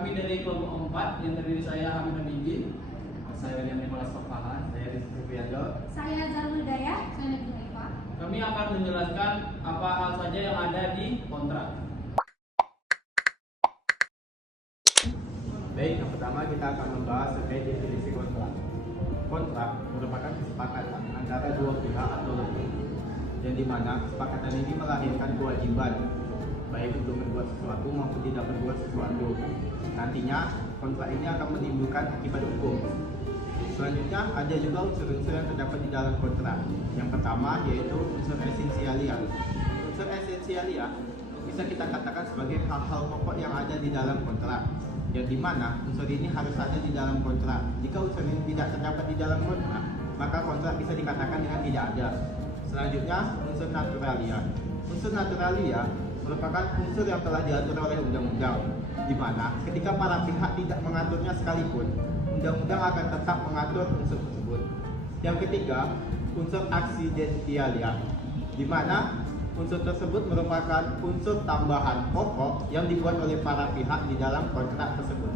Kami dari kelompok 4 yang terdiri saya Hamid Hamidi, Saya William Nicholas Topahan, saya Rizky Supriyanto. Saya Zarul Hidayah, saya Najwa Eva. kami akan menjelaskan apa hal saja yang ada di kontrak. Baik, yang pertama kita akan membahas terkait definisi kontrak. Kontrak merupakan kesepakatan antara dua pihak atau lebih, yang dimana kesepakatan ini melahirkan kewajiban baik untuk berbuat sesuatu maupun tidak berbuat sesuatu. Nantinya kontrak ini akan menimbulkan akibat hukum. Selanjutnya ada juga unsur-unsur yang terdapat di dalam kontrak. Yang pertama yaitu unsur esensialia. Unsur esensialia bisa kita katakan sebagai hal-hal pokok yang ada di dalam kontrak, yang dimana unsur ini harus ada di dalam kontrak. Jika unsur ini tidak terdapat di dalam kontrak, maka kontrak bisa dikatakan dengan tidak ada. Selanjutnya unsur naturalia. Unsur naturalia merupakan unsur yang telah diatur oleh undang-undang, di mana ketika para pihak tidak mengaturnya sekalipun, undang-undang akan tetap mengatur unsur tersebut. Yang ketiga, unsur aksidentialia, di mana unsur tersebut merupakan unsur tambahan pokok yang dibuat oleh para pihak di dalam kontrak tersebut.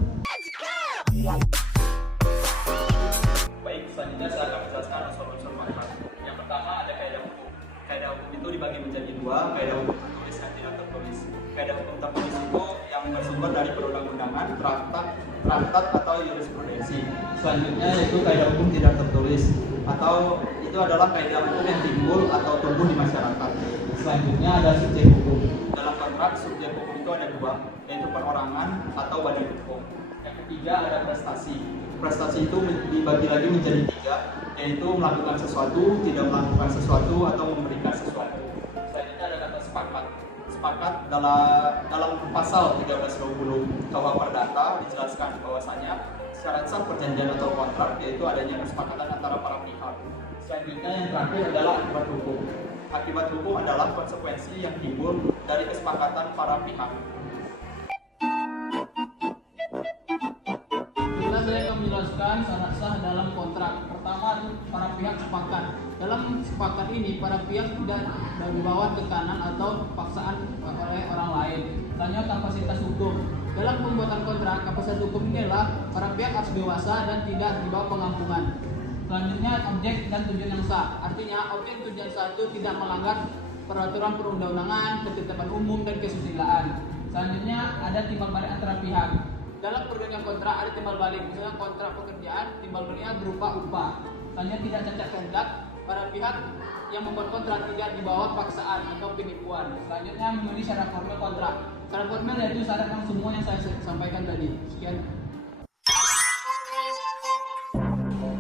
Baik, selanjutnya saya akan menjelaskan unsur-unsur kontrak. Yang pertama ada kaidah hukum. Kaidah hukum itu dibagi menjadi dua, kaidah hukum tertulis dan tidak tertulis. Kaidah hukum tertulis itu yang bersumber dari perundang-undangan, traktat atau jurisprudensi. Selanjutnya yaitu kaidah hukum tidak tertulis, atau itu adalah kaidah hukum yang timbul atau tumbuh di masyarakat. Selanjutnya ada subjek hukum. Dalam kontrak subjek hukum itu ada dua, yaitu perorangan atau badan hukum. Yang ketiga ada prestasi. Prestasi itu dibagi lagi menjadi tiga, yaitu melakukan sesuatu, tidak melakukan sesuatu, atau memberikan sesuatu. Selanjutnya ada kata sepakat. Sepakat dalam pasal 1320 KUH Perdata dijelaskan bahwasanya syarat sah perjanjian atau kontrak yaitu adanya kesepakatan antara para pihak. Selanjutnya yang terakhir adalah akibat hukum. Akibat hukum adalah konsekuensi yang timbul dari kesepakatan para pihak. Saya akan menjelaskan syarat sah dalam kontrak. Pertama, para pihak sepakat. Dalam sepakat ini, para pihak tidak dibawa tekanan atau paksaan oleh orang lain. Selanjutnya, kapasitas hukum. Dalam pembuatan kontrak, kapasitas hukum ini adalah para pihak harus dewasa dan tidak dibawa pengampungan. Selanjutnya, objek dan tujuan yang sah. Artinya, objek tujuan sah itu tidak melanggar peraturan perundang-undangan, ketertiban umum, dan kesusilaan. Selanjutnya, ada timbal balik antara pihak. Dalam perjanjian kontrak ada timbal balik, misalnya kontrak pekerjaan, timbal baliknya berupa upah. Selanjutnya tidak cacat kehendak, para pihak yang membuat kontrak tidak dibawa paksaan atau penipuan. Selanjutnya memenuhi syarat formil kontrak. Syarat formil yaitu syarat yang semua yang saya sampaikan tadi. Sekian.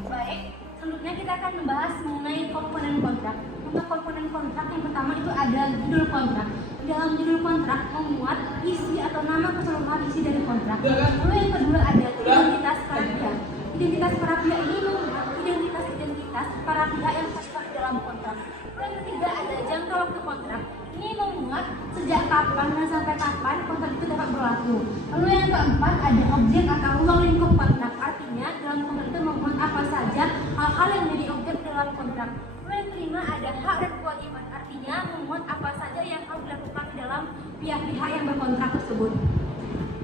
Baik, selanjutnya kita akan membahas mengenai komponen kontrak. Untuk komponen kontrak yang pertama itu ada judul kontrak. Dalam judul kontrak memuat isi atau nama keseluruhan isi dari kontrak. Lalu yang kedua ada identitas para pihak. Identitas para pihak ini memuat identitas para pihak yang tercantum dalam kontrak. Lalu yang ketiga ada jangka waktu kontrak. Ini memuat sejak kapan dan sampai kapan kontrak itu dapat berlaku. Lalu yang keempat ada objek atau ruang lingkup kontrak. Artinya dalam kontrak itu memuat apa saja hal-hal yang menjadi objek dalam kontrak. Lalu yang kelima ada hak dan kewajiban. Artinya memuat apa saja yang harus dilakukan dalam pihak-pihak yang berkontrak tersebut.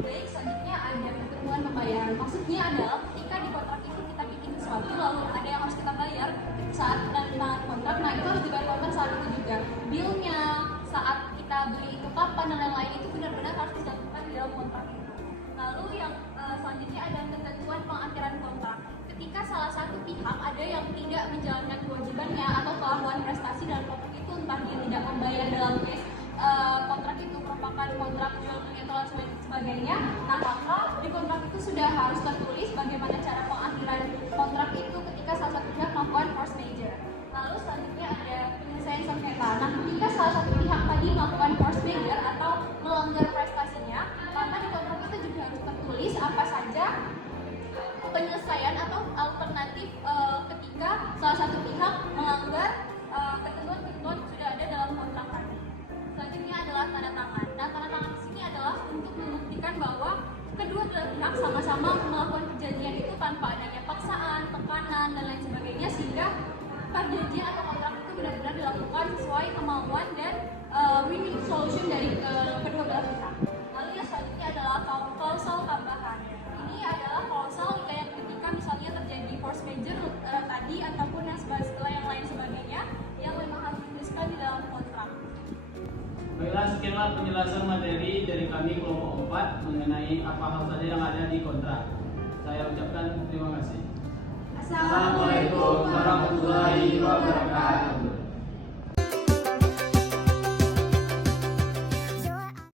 Baik, selanjutnya ada ketentuan pembayaran. Maksudnya adalah ketika di kontrak itu kita bikin sesuatu lalu ada yang harus kita bayar saat tanda kontrak, nah itu harus dibayar kontrak saat itu juga. Bill-nya, saat kita beli itu kapan dan lain-lain itu benar-benar harus dicantumkan di dalam kontrak itu. Lalu yang selanjutnya ada ketentuan pengakhiran kontrak. Ketika salah satu pihak ada yang tidak menjalankan kewajibannya atau melakukan prestasi dalam kontrak itu, entah dia tidak membayar dalam case kontrak itu merupakan kontrak jual beli atau sebagainya, nah maka di kontrak itu sudah harus tertulis bagaimana cara pengakhiran kontrak itu ketika salah satu pihak melakukan force majeure. Lalu selanjutnya ada penyelesaian sengketa. Nah, ketika salah satu pihak tadi melakukan force majeure atau melanggar prestasinya, maka di kontrak itu juga harus tertulis apa saja penyelesaian atau alternatif ketika salah satu pihak melanggar ketentuan-ketentuan yang sudah ada dalam kontrak tadi. Selanjutnya adalah tanda tangan. Nah, tanda tangan di sini adalah untuk membuktikan bahwa kedua belah pihak sama-sama melakukan perjanjian itu tanpa adanya paksaan, tekanan, dan lain sebagainya, sehingga perjanjian atau kontrak itu benar-benar dilakukan sesuai kemauan dan win-win solution dari kedua belah pihak. Lalu yang selanjutnya adalah klausel tambahan. demikianlah penjelasan materi dari kami kelompok 4 mengenai apa hal saja yang ada di kontrak. Saya ucapkan terima kasih. Assalamualaikum warahmatullahi wabarakatuh.